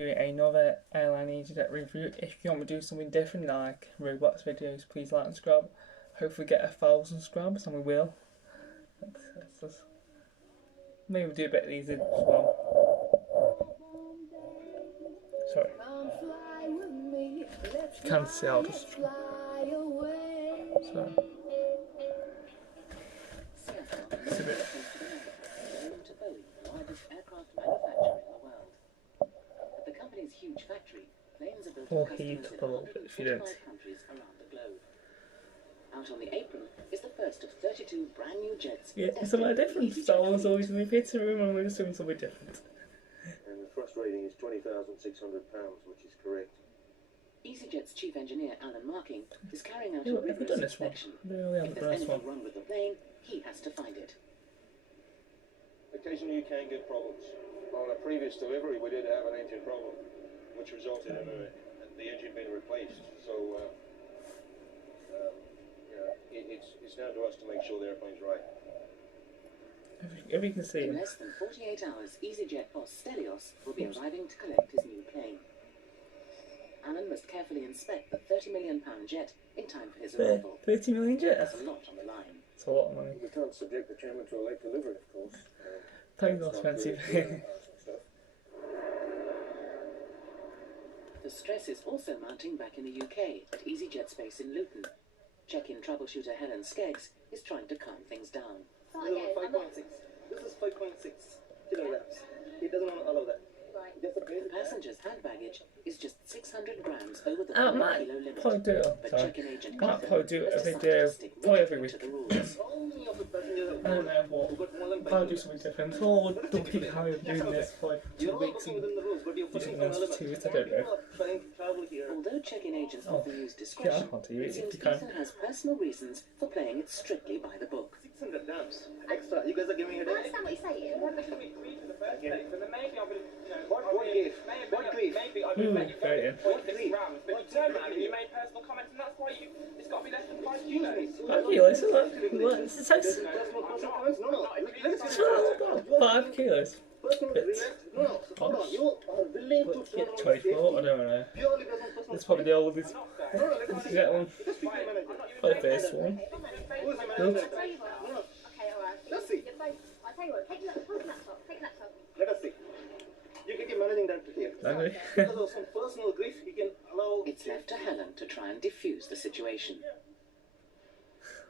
Another Airline EasyJet review. If you want me to do something different like robots videos, please like and subscribe. Hopefully get 1,000 subscribers, and we will. Maybe we'll do a bit of these as well. Sorry. If you can't see, I'll just sorry. It's a bit. We'll heat up a little bit if you don't. Out on the apron is the first of 32 brand new jets. Yeah, it's a lot different. Star Wars always in the pizza room, and we're just doing something different. And the thrust rating is 20,600 pounds, which is correct. EasyJet's chief engineer Alan Marking is carrying out Yeah, a have we rigorous done this one? inspection. No, we haven't If done there's this anything one. wrong with the plane, he has to find it. Occasionally you can get problems. On a previous delivery we did have an engine problem, which resulted in the engine being replaced. So it's down to us to make sure the airplane's right. If you can see In him. less than 48 hours, EasyJet boss Stelios will be arriving to collect his new plane. Alan must carefully inspect the £30 million jet in time for his arrival. 30 million jets? There's a lot on the line. It's a lot of money. We can't subject the chairman to a late delivery, of course. Planes are expensive. The stress is also mounting back in the UK at EasyJet's base in Luton. Check-in troubleshooter Helen Skeggs is trying to calm things down. 5.6. This is 5.6 kilograms. It doesn't allow that. The passenger's hand baggage is just 600 grams over the I 5 might kilo limit. probably do it. But Sorry. check-in agent I might Ethan probably do has a decided video to stick probably every rigidly week. to the rules. I don't know what. Probably do something different. Or do keep how you're doing this for like 2 weeks and within the rules, but you're pushing using some those for 2 elements. weeks. I don't know. Trying to travel here. Although check-in agents Oh, often use Yeah, I discretion, can't do it it seems if you can. Ethan has personal reasons for playing it strictly by the book. 600 grams extra. You guys are giving it I a understand what you're saying. what grief? What grief? Very in. What grief? You made personal comments, and that's why it's got to be less than 5 kilos. 5 kilos? What? It's so Personal consequence? No. small. 5 kilos. Personal Bits. grief? No. Hold on. You are willing to Yeah, turn on 24, I don't know. purely based on personal It's probably the oldest. No, let Let's get one. Just speak to your manager. Probably the first one. Who's the Nope. manager? Tell you what. No. Okay, alright. Let's see. You're both. I'll tell you what. Take your laptop. Take your laptop. Let us see. You can get managing director here. Angry. Because of some personal grief, he can allow. It's left to Helen to try and diffuse the situation.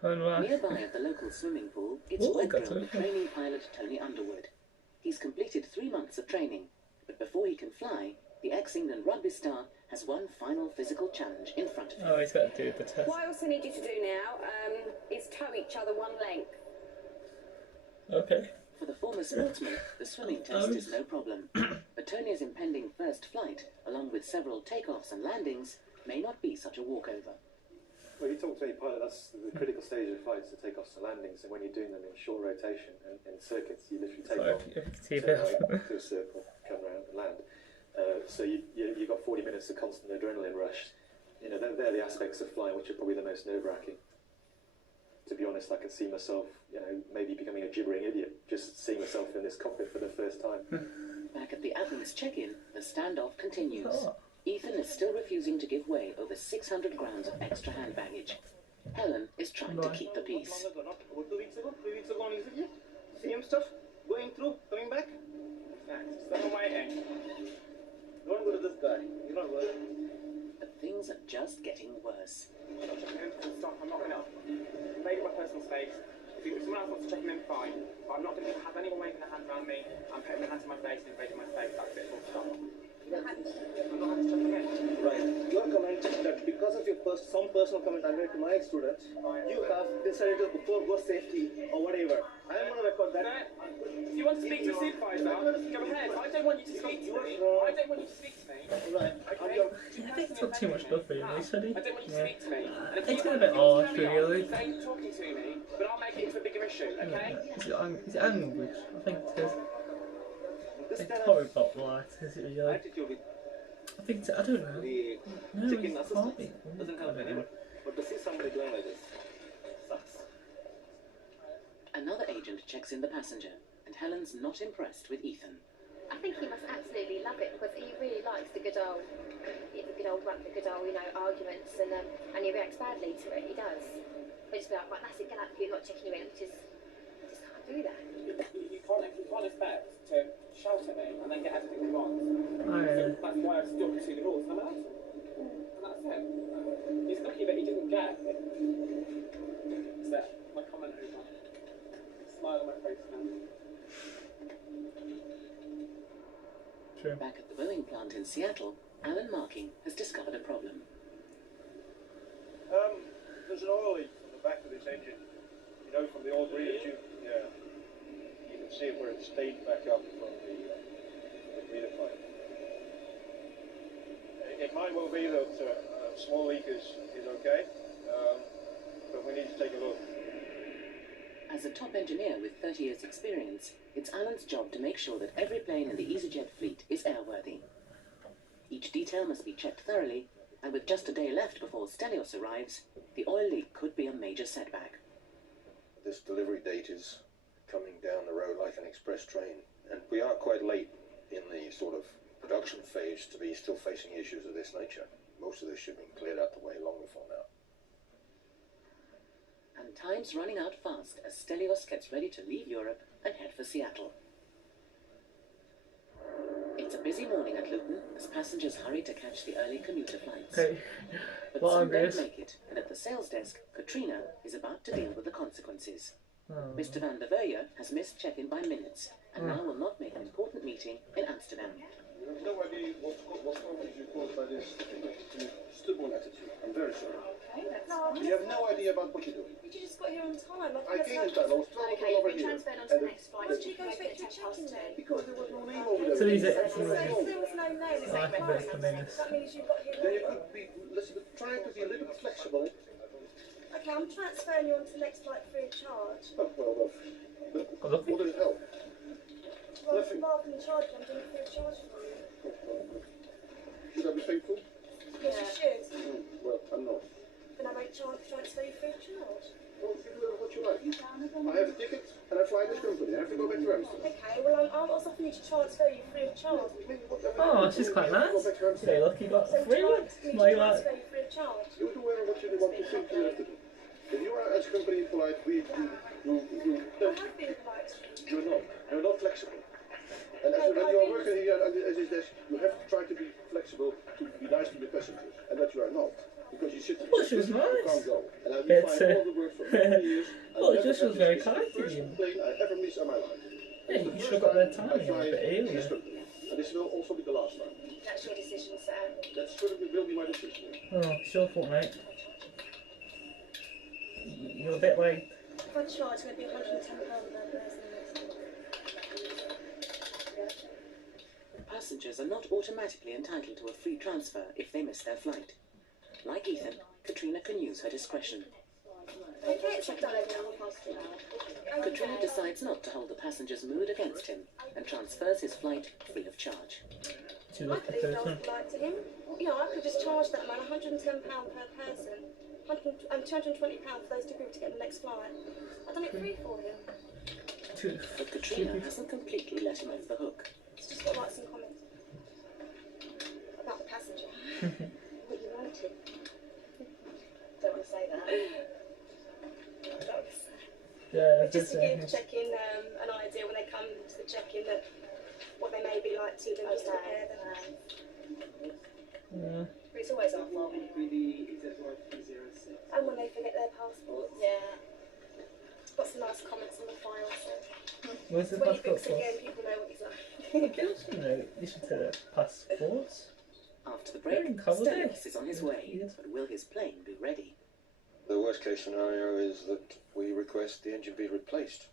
Unlike. Nearby at the local swimming pool, it's Oh, wet got drill it. trainee pilot Tony Underwood. He's completed 3 months of training, but before he can fly, the ex-England rugby star has one final physical challenge in front of him. Oh, he's got to do the test. What I also need you to do now is tow each other one length. Okay. For the former sportsman, the swimming test is no problem. But Tony's impending first flight, along with several takeoffs and landings, may not be such a walkover. Well, you talk to any pilot, that's the critical stage of flights, the takeoffs and landings, and when you're doing them in short rotation and in circuits, you literally take Sorry, off, if you can see turn this. right, do a circle, come around and land. So you've got 40 minutes of constant adrenaline rush. You know, they're the aspects of flying which are probably the most nerve-wracking. To be honest, I could see myself, you know, maybe becoming a gibbering idiot, just seeing myself in this cockpit for the first time. Back at the Athens check-in, the standoff continues. Oh. Ethan is still refusing to give way over 600 grams of extra hand baggage. Helen is trying to keep the peace. Not 2 weeks ago, 3 weeks ago on EasyJet. Same stuff, going through, coming back. I'm waiting. Don't go to this guy. You're not worth it. But things are just getting worse. I'm not checking in. Stop. I'm not going to invade my personal space. If someone else wants to check in, fine. But I'm not going to have anyone waving their hands around me. I'm putting my hands in my face and invading my space. That's it. Full stop. I'm not having to check in. Right. Your comment that because of your some personal comment I made to my student, you have decided to forego safety or whatever. I am going to record that. If you want to speak to a supervisor, go ahead. I don't want you to speak to me. I don't want you to speak to me. Right. Okay? I think it's not too much stuff, really, Sadie. I don't want you to Yeah. speak to me. And if It's you a bit want harsh, to carry on, really. Stay talking to me, but I'll make it into a bigger issue, okay? Is it language? I think it is. This It's kind probably of about light, is it really? attitude with I think it's, I don't know. the No, chicken it can't be. assistants doesn't I help don't anyone. know. But to see somebody doing like this sucks. Another agent checks in the passenger, and Helen's not impressed with Ethan. I think he must absolutely love it because he really likes up the good old, arguments, and he reacts badly to it. He does. But just be like, right, that's it, get out of here, not checking you in. Just can't do that. You can't expect to shout at me and then get everything we want. Oh, yeah. So that's why I've stuck to the rules, and I'm allowed to. And that's it. He's lucky that he didn't get that. My comment over. Smile on my face now. True. Back at the Boeing plant in Seattle, Alan Marking has discovered a problem. There's an oil leak on the back of this engine. You know, from the old breather tube. Yeah. You can see it where it stayed back up from the breather pipe. It might well be that a small leak is okay, but we need to take a look. As a top engineer with 30 years' experience, it's Alan's job to make sure that every plane in the EasyJet fleet is airworthy. Each detail must be checked thoroughly, and with just a day left before Stelios arrives, the oil leak could be a major setback. This delivery date is coming down the road like an express train, and we are quite late in the sort of production phase to be still facing issues of this nature. Most of this should have been cleared out the way long before now. And time's running out fast as Stelios gets ready to leave Europe and head for Seattle. It's a busy morning at Luton as passengers hurry to catch the early commuter flights. Okay. But Well, some I'm don't good. make it, and at the sales desk, Katrina is about to deal with the consequences. Oh. Mr. van der Veer has missed check-in by minutes and now will not make an important meeting in Amsterdam. You have no idea what's wrong with you caused by this stubborn attitude. I'm very sorry. Okay, that's You have no idea about what you're doing. You just got here on time. I came in time. I was 12 o'clock Okay, over you've been here. transferred on to the next flight. Why Did you go straight to check-in then? Because there was no name over there. So these are There was no name. I like a bit of convenience. That means you got here Then you late. could be trying to be a little bit flexible. Okay, I'm transferring you on to the next flight free of charge. Oh, well, but what does it help? Nothing. Rather than charging, I'm doing it free of charge for you. Should I be thankful? Yes, you should. Well, I'm not. Then I won't transfer you free of charge. Well, you do what you like. I have a ticket and I fly this company. I have to go back to Amsterdam. Okay, well, I'm also offering you to transfer you free of charge. Oh, this is quite nice. Okay, look, you got So free would you ones. like me Like to that. transfer you free of charge? You do whatever what you want to think you have to do. If you are as company polite, I have been polite to you. you're not flexible. And when you are working here at this desk, you have to try to be flexible to be nice to the passengers, and that you are not. Because you sit Oh, she was you nice. can't go. And I've been It's, flying all the work for many years. Oh, it just was very kind to First you. plane I ever missed in my life. Yeah, It's the you first should have got that time time I fly a bit earlier. this company. And this will also be the last time. That's your decision, sir. That certainly will be my decision. Oh, it's your fault, mate. You're a bit late. For charge, it's going to be £110 per person. Passengers are not automatically entitled to a free transfer if they miss their flight. Like Ethan, Katrina can use her discretion. Okay, it's done over. Katrina decides not to hold the passenger's mood against him and transfers his flight free of charge. Too I lucky could leave person. the flight to him. I could just charge that man £110 per person, and £220 for those two people to get the next flight. I've done it free for him. But Katrina hasn't completely let him off the hook. It's just got to write some comments about the passenger. What you wanted. Don't want to say that. Don't want to say. Yeah, But just to give yes. check-in an idea when they come to the check-in that what they may be like to them, just to prepare them. Yeah. But it's always our fault anyway. And when they forget their passports. Yeah. Got some nice comments on the file, so Where's the when he passport books for? again, people know what he's like. You should take the passports. After the They're break, in cover day. Stelios is on his way, but will his plane be ready? The worst case scenario is that we request the engine be replaced.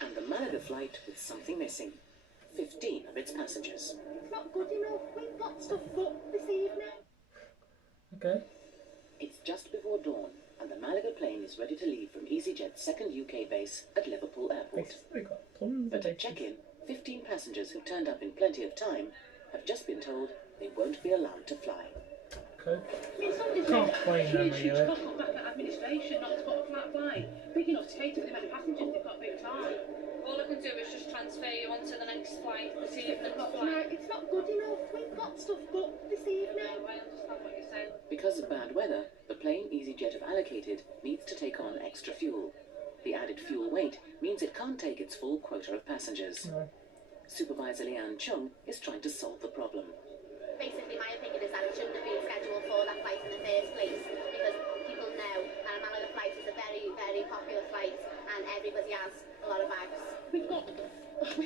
And the Malaga flight with something missing. 15 of its passengers. Not good enough. We've got stuff booked this evening. Okay. It's just before dawn, and the Malaga plane is ready to leave from EasyJet's second UK base at Liverpool Airport. They got tons of But at bases. check-in, 15 passengers who turned up in plenty of time have just been told they won't be allowed to fly. Okay. I mean, somebody's Can't made blame a them, huge, huge really. cock up back at administration not to put a flat flight big enough to cater for the amount of passengers they've got big time. All I can do is just transfer you onto the next flight this evening. It's not good enough. We've got stuff booked this evening. I understand what you're saying. Because of bad weather, the plane EasyJet have allocated needs to take on extra fuel. The added fuel weight means it can't take its full quota of passengers. No. Supervisor Leanne Chung is trying to solve the problem. Basically, my opinion is that it shouldn't have been scheduled for that flight in the first place, because people know that a Malaga flight is a very, very popular flight and everybody has a lot of bags. We've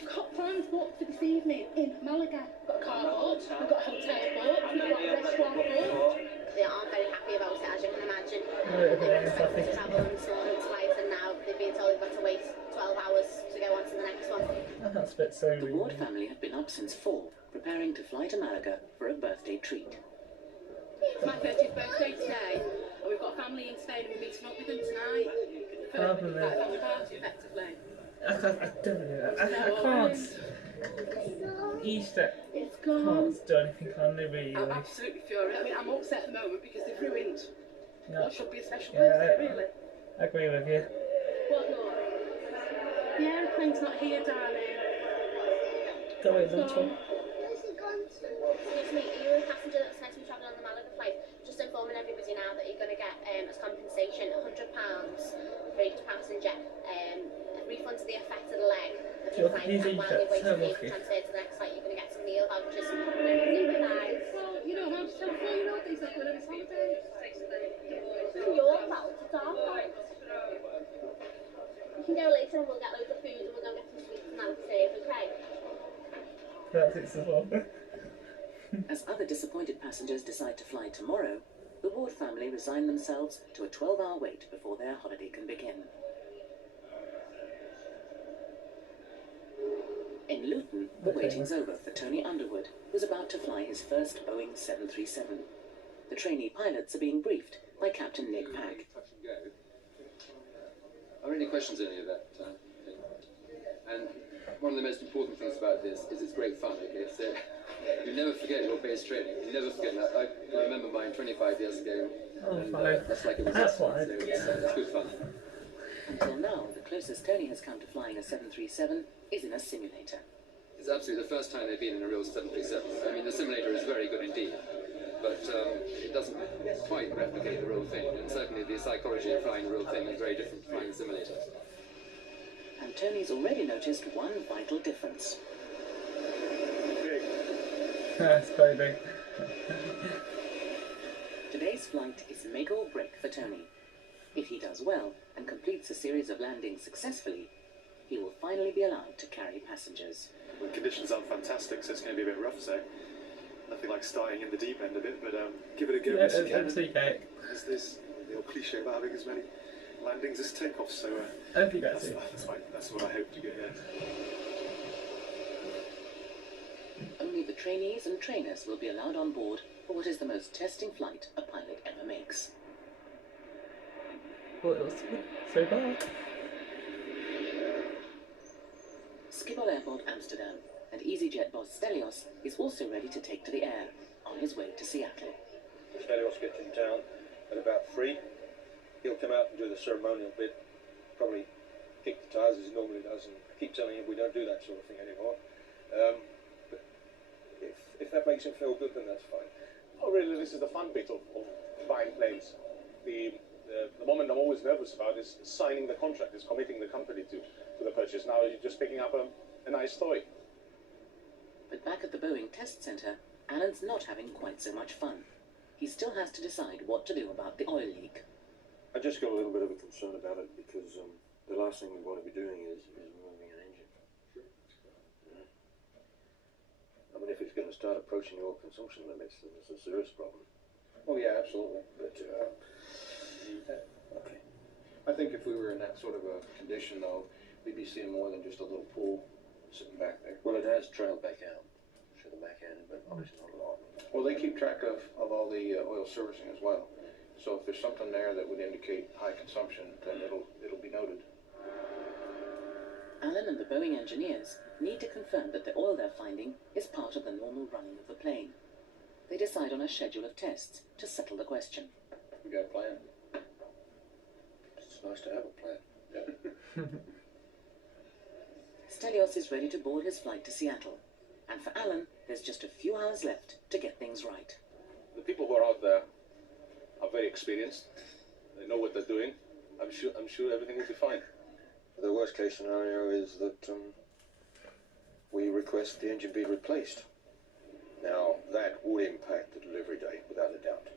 got plans booked for this evening in Malaga. We've got a car booked, we've got a hotel booked, we've got a restaurant booked. They aren't very happy about it, as you can imagine. No, They were it's expecting to nothing. travel on this morning's flight and now they've been told they've got to wait 12 hours to go on to the next one. That's a bit so The Ward weird. family have been up since 4, preparing to fly to Malaga for a birthday treat. It's my 30th birthday today, and we've got family in Spain and we're meeting up with them tonight. For Probably. like family party, effectively. I don't know. I can't. Easter It's gone. can't do anything, can they really? I'm absolutely furious. I mean, I'm upset at the moment because they've ruined No. what should be a special Yeah, birthday, really. I agree with you. What, Laura? The aeroplane's not here, darling. Don't wait, It's don't gone. Excuse me, are you a passenger that's meant to be travelling on the Malaga flight? Just informing everybody now that you're going to get as compensation £100 for each passenger, a refund to the affected leg of your Look, flight, these and while you're are so waiting lucky. for transfer to the next flight, you're going to get some meal vouchers and sympathise. Well, you know, I'm just telling 4-year-old things like going on his holiday. It's your fault, it's our fault. You can go later and we'll get loads of food and we'll go get some sweets and that served, okay? That's it so far. As other disappointed passengers decide to fly tomorrow, the Ward family resign themselves to a 12-hour wait before their holiday can begin. In Luton, the waiting's over for Tony Underwood, who's about to fly his first Boeing 737. The trainee pilots are being briefed by Captain Nick Pack. Are there any questions on any of that? And one of the most important things about this is it's great fun. Okay, so you never forget your base training. You never forget that. I remember mine 25 years ago, and that's like it was yesterday. So it's good fun. Until now, the closest Tony has come to flying a 737 is in a simulator. It's absolutely the first time they've been in a real 737. I mean, the simulator is very good indeed, but it doesn't quite replicate the real thing. And certainly the psychology of flying the real thing is very different from flying the simulator. And Tony's already noticed one vital difference. That's very big. Today's flight is make or break for Tony. If he does well and completes a series of landings successfully, he will finally be allowed to carry passengers. The conditions aren't fantastic, so it's going to be a bit rough, so nothing like starting in the deep end of it, but give it a go as you can. There's this the old cliche about having as many landings as takeoffs, so that's what I hope to get, yeah. Only the trainees and trainers will be allowed on board for what is the most testing flight a pilot ever makes. Well, it was so bad. Schiphol Airport, Amsterdam, and EasyJet boss Stelios is also ready to take to the air on his way to Seattle. Stelios gets in town at about 3. He'll come out and do the ceremonial bit, probably kick the tires as he normally does, and I keep telling him we don't do that sort of thing anymore. But if that makes him feel good, then that's fine. Oh, really, this is the fun bit of buying planes. The moment I'm always nervous about is signing the contract, is committing the company to the purchase. Now you're just picking up a nice toy. But back at the Boeing test centre, Alan's not having quite so much fun. He still has to decide what to do about the oil leak. I just got a little bit of a concern about it because the last thing we want to be doing is moving an engine. Yeah. I mean, if it's going to start approaching oil consumption limits, then it's a serious problem. Oh yeah, absolutely. But okay. I think if we were in that sort of a condition, though, we'd be seeing more than just a little pool sitting back there. Well, it has trailed back out. Sure, the back end, but obviously not a lot. Well, they keep track of all the oil servicing as well. So if there's something there that would indicate high consumption, then it'll be noted. Alan and the Boeing engineers need to confirm that the oil they're finding is part of the normal running of the plane. They decide on a schedule of tests to settle the question. We got a plan. It's nice to have a plan. Yeah. Stelios is ready to board his flight to Seattle, and for Alan, there's just a few hours left to get things right. the people who are out there are very experienced. They know what they're doing. I'm sure everything will be fine. The worst case scenario is that we request the engine be replaced. Now, that would impact the delivery date, without a doubt.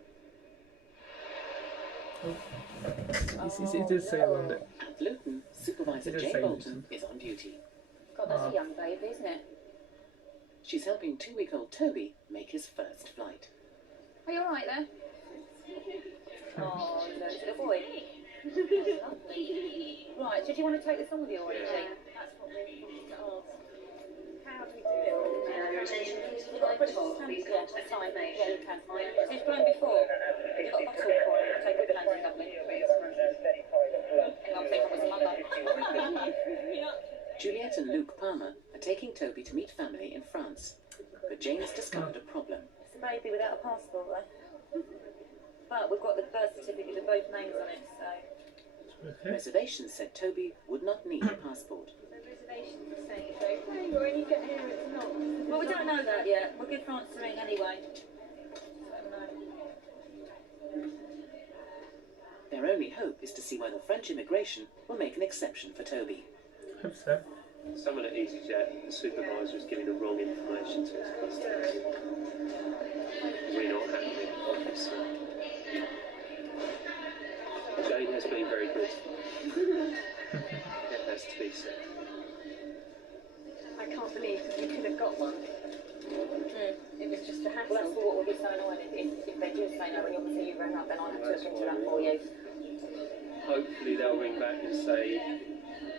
It did say London. At Luton, Supervisor It is Jane saying Bolton is on duty. God, that's a young baby, isn't it? She's helping 2-week-old Toby make his first flight. Are you alright there? Oh, no, is it a boy? Right, did you want to take this on with you or anything? That's what we wanted to ask. How do we do it? We've got a British stamp, yeah, that's fine. Yeah, you can. Has he flown before? You've got a bottle for him. Take good hands, lovely. Hang on, think of his mother. Juliet and Luke Palmer are taking Toby to meet family in France. But Jane's discovered a problem. It's a baby without a passport, though. But we've got the birth certificate with both names on it, so... Reservations said Toby would not need a passport. The reservations are saying it's okay, or when you get here it's not. Well, we don't know that yet. We'll give France a ring anyway. Their only hope is to see whether French immigration will make an exception for Toby. Hope so. Someone at EasyJet, the supervisor, is giving the wrong information to his customers. We're not happy, obviously. Jane has been very good. It has to be said. I can't believe that we could have got one. It was just a hassle. Well, that's what would be so annoying if they do say no, and obviously you ring up, then I'll have to look into that for you. Hopefully they'll ring back and say,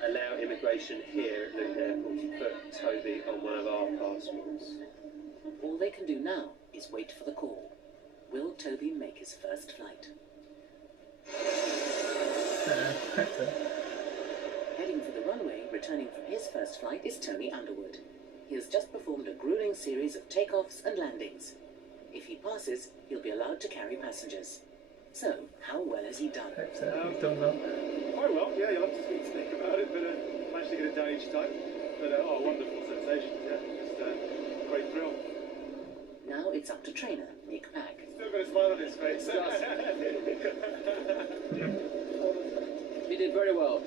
allow immigration here at Luton Airport to put Toby on one of our passports. All they can do now is wait for the call. Will Toby make his first flight? Heading for the runway, returning from his first flight, is Tony Underwood. He has just performed a grueling series of takeoffs and landings. If he passes, he'll be allowed to carry passengers. So, how well has he done? Quite well, yeah, you'll have to speak to Nick about it, but managed to get it down each time. But, wonderful sensations, yeah, just great thrill. Now it's up to trainer Nick Pagg. Still got a smile on his face. He did very well.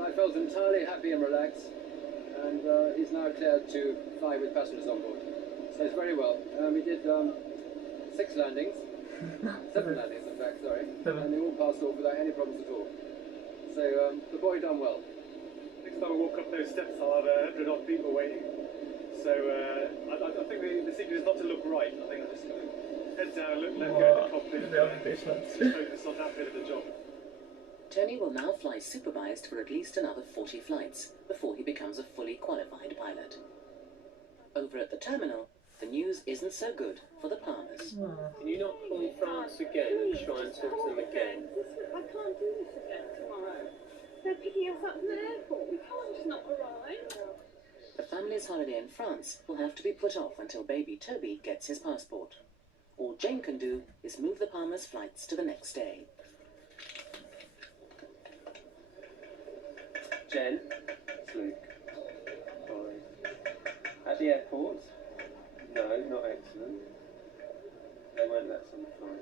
I felt entirely happy and relaxed, and he's now cleared to fly with passengers on board. So it's very well. We did 6 landings, 7 landings in fact, sorry, and they all passed off without any problems at all. So the boy done well. Next time I walk up those steps, I'll have 100 odd people waiting. So I think the secret is not to look right. I think I just head down and look left, go in the cockpit, and focus on that bit of the job. Tony will now fly supervised for at least another 40 flights before he becomes a fully qualified pilot. Over at the terminal, the news isn't so good for the Palmers. Can you not call France again and try and talk to them again? I can't do this again tomorrow. They're picking us up from the airport. We can't just not arrive. The family's holiday in France will have to be put off until baby Toby gets his passport. All Jane can do is move the Palmers' flights to the next day. Jen, it's Luke. Hi. At the airport? No, not excellent. They won't let some fly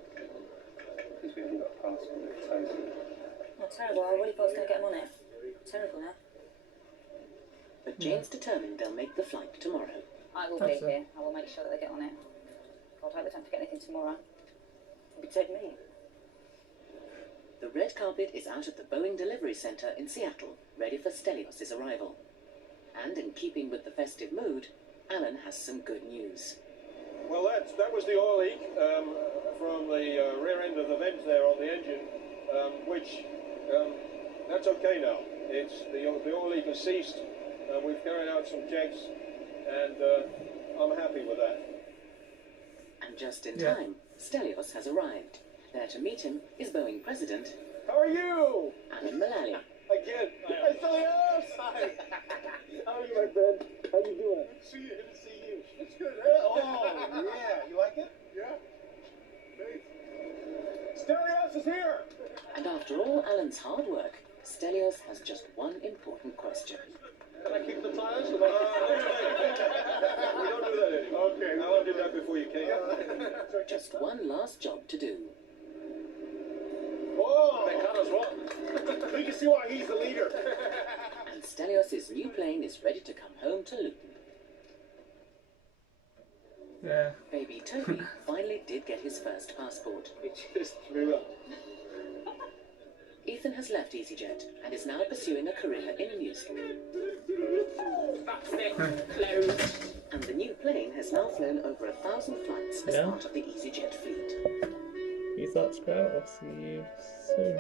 because we haven't got a passport at Toby. Not terrible. I really thought I was going to get him on it. Terrible now. But Jane's determined they'll make the flight tomorrow. I will be here. I will make sure that they get on it. God, I hope they don't forget anything tomorrow. It'll be dead me. The red carpet is out at the Boeing Delivery Center in Seattle, ready for Stelios' arrival. And in keeping with the festive mood, Alan has some good news. Well, that was the oil leak from the rear end of the vent there on the engine, which that's okay now. It's the oil leak has ceased. We've carried out some checks, and I'm happy with that. And just in time, Stelios has arrived. There to meet him is Boeing President... How are you? Alan Mullally. Again. Hi, Stelios! Hi. How are you, my friend? How you doing? Good to see you. It's good. Oh, yeah. You like it? Yeah. Great. Stelios is here! And after all Alan's hard work, Stelios has just one important question. Can I kick the tires? We don't do that anymore. Okay. I did that before you came. Just one last job to do. Oh, they cut us what? You can see why he's the leader. And Stelios' new plane is ready to come home to Luton. Yeah. Baby Toby finally did get his first passport. It just threw up. Ethan has left EasyJet and is now pursuing a career in music. That's it. Closed. And the new plane has now flown over 1,000 flights as Yeah. part of the EasyJet fleet. Please subscribe. I'll see you soon.